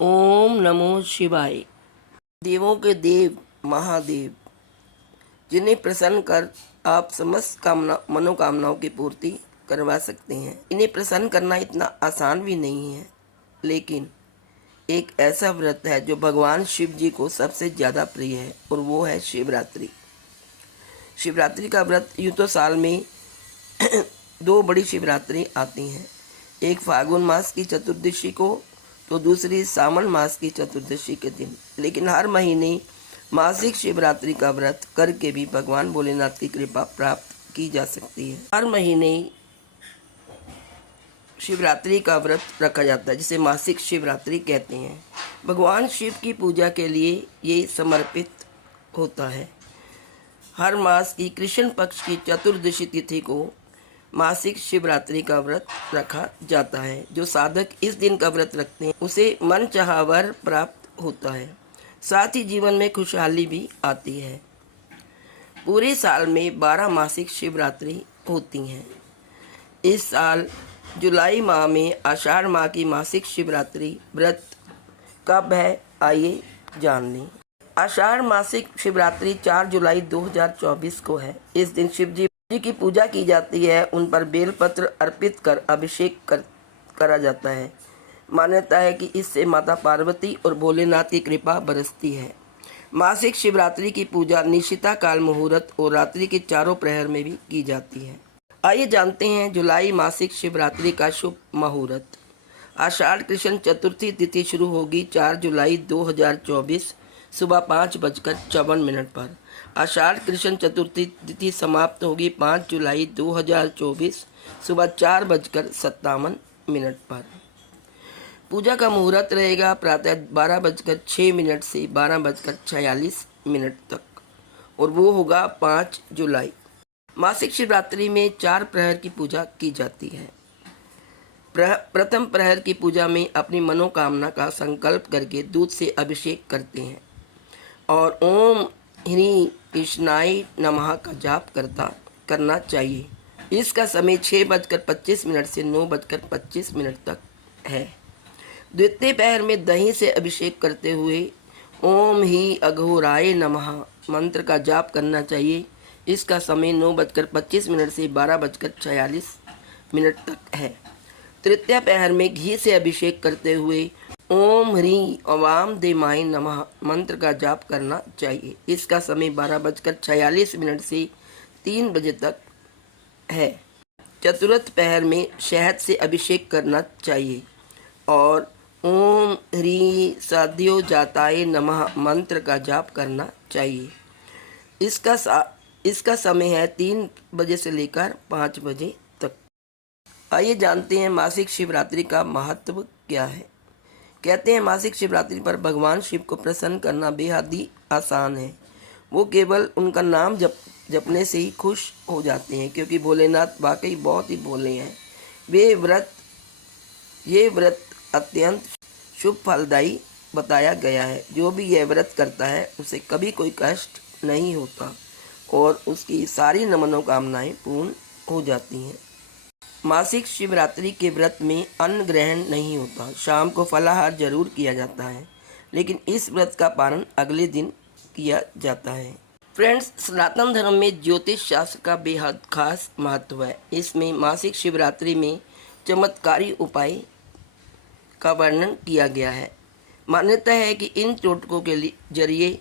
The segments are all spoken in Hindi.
ओम नमो शिवाय। देवों के देव महादेव, जिन्हें प्रसन्न कर आप समस्त मनोकामनाओं की पूर्ति करवा सकते हैं। इन्हें प्रसन्न करना इतना आसान भी नहीं है, लेकिन एक ऐसा व्रत है जो भगवान शिव जी को सबसे ज़्यादा प्रिय है, और वो है शिवरात्रि। शिवरात्रि का व्रत यूँ तो साल में दो बड़ी शिवरात्रि आती हैं, एक फागुन मास की चतुर्दशी को, तो दूसरी सावन मास की चतुर्दशी के दिन। लेकिन हर महीने मासिक शिवरात्रि का व्रत करके भी भगवान भोलेनाथ की कृपा प्राप्त की जा सकती है। हर महीने शिवरात्रि का व्रत रखा जाता है, जिसे मासिक शिवरात्रि कहते हैं। भगवान शिव की पूजा के लिए ये समर्पित होता है। हर मास की कृष्ण पक्ष की चतुर्दशी तिथि को मासिक शिवरात्रि का व्रत रखा जाता है। जो साधक इस दिन का व्रत रखते हैं उसे मनचाहा वर प्राप्त होता है, साथ ही जीवन में खुशहाली भी आती है। पूरे साल में 12 मासिक शिवरात्रि होती हैं। इस साल जुलाई माह में आषाढ़ माह की मासिक शिवरात्रि व्रत कब है, आइए जान लें। आषाढ़ मासिक शिवरात्रि 4 जुलाई 2024 को है। इस दिन शिव जी की पूजा की जाती है, उन पर बेलपत्र अर्पित कर अभिषेक करा जाता है। मान्यता है कि इससे माता पार्वती और भोलेनाथ की कृपा बरसती है। मासिक शिवरात्रि की पूजा निशिता काल मुहूर्त और रात्रि के चारों प्रहर में भी की जाती है। आइए जानते हैं जुलाई मासिक शिवरात्रि का शुभ मुहूर्त। आषाढ़ कृष्ण चतुर्थी तिथि शुरू होगी 4 जुलाई 2024 सुबह 5:54 पर। आषाढ़ कृष्ण चतुर्थी तिथि समाप्त होगी 5 जुलाई 2024 सुबह 4:57 पर। पूजा का मुहूर्त रहेगा प्रातः 12:06 से 12:46 तक, और वो होगा 5 जुलाई। मासिक शिवरात्रि में 4 प्रहर की पूजा की जाती है। प्रथम प्रहर की पूजा में अपनी मनोकामना का संकल्प करके दूध से अभिषेक करते हैं और ओम ह्रीं कृष्णाय नमः का जाप करना चाहिए। इसका समय 6:25 से 9:25 तक है। द्वितीय पहर में दही से अभिषेक करते हुए ओम ही अघोराय नमः मंत्र का जाप करना चाहिए। इसका समय 9:25 से 12:46 तक है। तृतीय पहर में घी से अभिषेक करते हुए ओम ह्रीं अवाम देमाय नमः मंत्र का जाप करना चाहिए। इसका समय 12:46 से 3 बजे तक है। चतुर्थ पहर में शहद से अभिषेक करना चाहिए और ओम ह्रीं साध्यो जाताय नमः मंत्र का जाप करना चाहिए। इसका समय है 3 बजे से लेकर 5 बजे तक। आइए जानते हैं मासिक शिवरात्रि का महत्व क्या है। कहते हैं मासिक शिवरात्रि पर भगवान शिव को प्रसन्न करना बेहद ही आसान है। वो केवल उनका नाम जपने से ही खुश हो जाते हैं, क्योंकि भोलेनाथ वाकई बहुत ही भोले हैं। ये व्रत अत्यंत शुभ फलदायी बताया गया है। जो भी यह व्रत करता है उसे कभी कोई कष्ट नहीं होता और उसकी सारी मनोकामनाएं पूर्ण हो जाती हैं। मासिक शिवरात्रि के व्रत में अन्न ग्रहण नहीं होता। शाम को फलाहार जरूर किया जाता है, लेकिन इस व्रत का पालन अगले दिन किया जाता है। फ्रेंड्स, सनातन धर्म में ज्योतिष शास्त्र का बेहद खास महत्व है। इसमें मासिक शिवरात्रि में चमत्कारी उपाय का वर्णन किया गया है। मान्यता है कि इन टोटकों के जरिए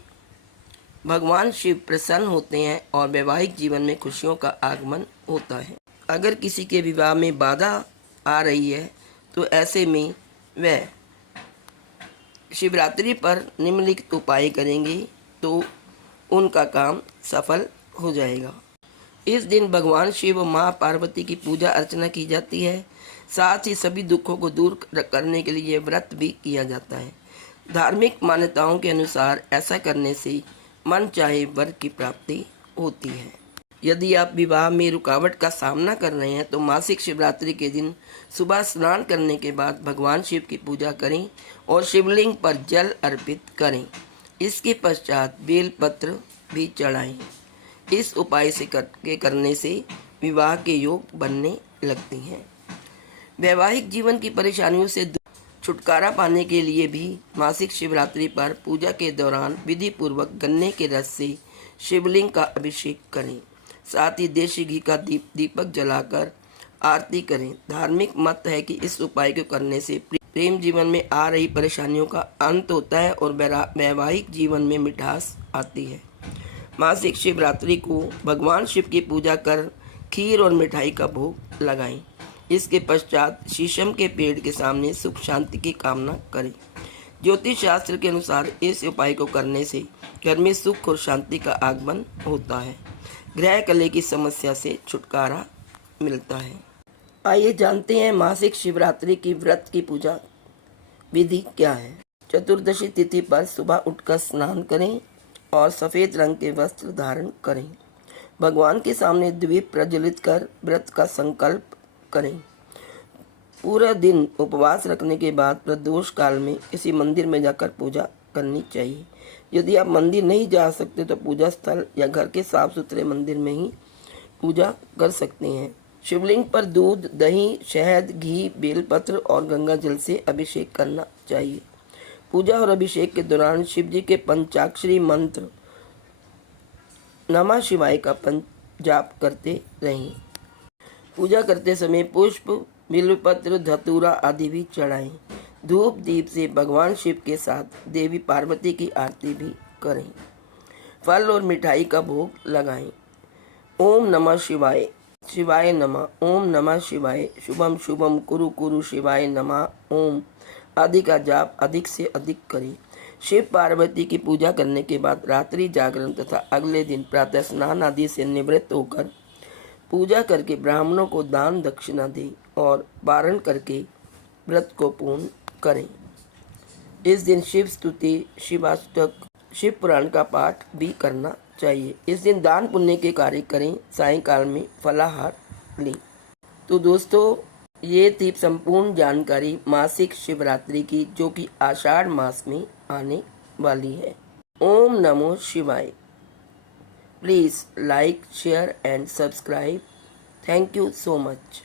भगवान शिव प्रसन्न होते हैं और वैवाहिक जीवन में खुशियों का आगमन होता है। अगर किसी के विवाह में बाधा आ रही है तो ऐसे में वह शिवरात्रि पर निम्नलिखित उपाय करेंगे तो उनका काम सफल हो जाएगा। इस दिन भगवान शिव और माँ पार्वती की पूजा अर्चना की जाती है। साथ ही सभी दुखों को दूर करने के लिए व्रत भी किया जाता है। धार्मिक मान्यताओं के अनुसार ऐसा करने से मन चाहे वर की प्राप्ति होती है। यदि आप विवाह में रुकावट का सामना कर रहे हैं तो मासिक शिवरात्रि के दिन सुबह स्नान करने के बाद भगवान शिव की पूजा करें और शिवलिंग पर जल अर्पित करें। इसके पश्चात बेलपत्र भी चढ़ाएं। इस उपाय से करने से विवाह के योग बनने लगती हैं। वैवाहिक जीवन की परेशानियों से छुटकारा पाने के लिए भी मासिक शिवरात्रि पर पूजा के दौरान विधि पूर्वक गन्ने के रस से शिवलिंग का अभिषेक करें। साथ ही देशी घी का दीपक जलाकर आरती करें। धार्मिक मत है कि इस उपाय को करने से प्रेम जीवन में आ रही परेशानियों का अंत होता है और वैवाहिक जीवन में मिठास आती है। मासिक शिवरात्रि को भगवान शिव की पूजा कर खीर और मिठाई का भोग लगाएं। इसके पश्चात शीशम के पेड़ के सामने सुख शांति की कामना करें। ज्योतिष शास्त्र के अनुसार इस उपाय को करने से घर में सुख और शांति का आगमन होता है। ग्रह कलह की समस्या से छुटकारा मिलता है। आइए जानते हैं मासिक शिवरात्रि की व्रत की पूजा विधि क्या है। चतुर्दशी तिथि पर सुबह उठकर स्नान करें और सफ़ेद रंग के वस्त्र धारण करें। भगवान के सामने दीप प्रज्वलित कर व्रत का संकल्प करें। पूरा दिन उपवास रखने के बाद प्रदोष काल में किसी मंदिर में जाकर पूजा करनी चाहिए। यदि आप मंदिर नहीं जा सकते तो पूजा स्थल या घर के साफ सुथरे मंदिर में ही पूजा कर सकते हैं। शिवलिंग पर दूध, दही, शहद, घी, बेलपत्र और गंगा जल से अभिषेक करना चाहिए। पूजा और अभिषेक के दौरान शिव जी के पंचाक्षरी मंत्र नमः शिवाय का जाप करते रहें। पूजा करते समय पुष्प, बिल्वपत्र, धतूरा आदि भी चढ़ाएं। धूप दीप से भगवान शिव के साथ देवी पार्वती की आरती भी करें। फल और मिठाई का भोग लगाएं। ओम नमः शिवाय, शिवाय नमः, ओम नमः शिवाय, शुभम शुभम कुरु कुरु शिवाय नमः, ओम आदि का जाप अधिक से अधिक करें। शिव पार्वती की पूजा करने के बाद रात्रि जागरण तथा अगले दिन प्रातः स्नान आदि से निवृत्त होकर पूजा करके ब्राह्मणों को दान दक्षिणा दें और वारण करके व्रत को पूर्ण करें। इस दिन शिव स्तुति, शिवाष्टक, शिव पुराण का पाठ भी करना चाहिए। इस दिन दान पुण्य के कार्य करें। सायंकाल में फलाहार लें। तो दोस्तों, ये थी संपूर्ण जानकारी मासिक शिवरात्रि की, जो कि आषाढ़ मास में आने वाली है। ओम नमो शिवाय। Please like, share and subscribe. Thank you so much.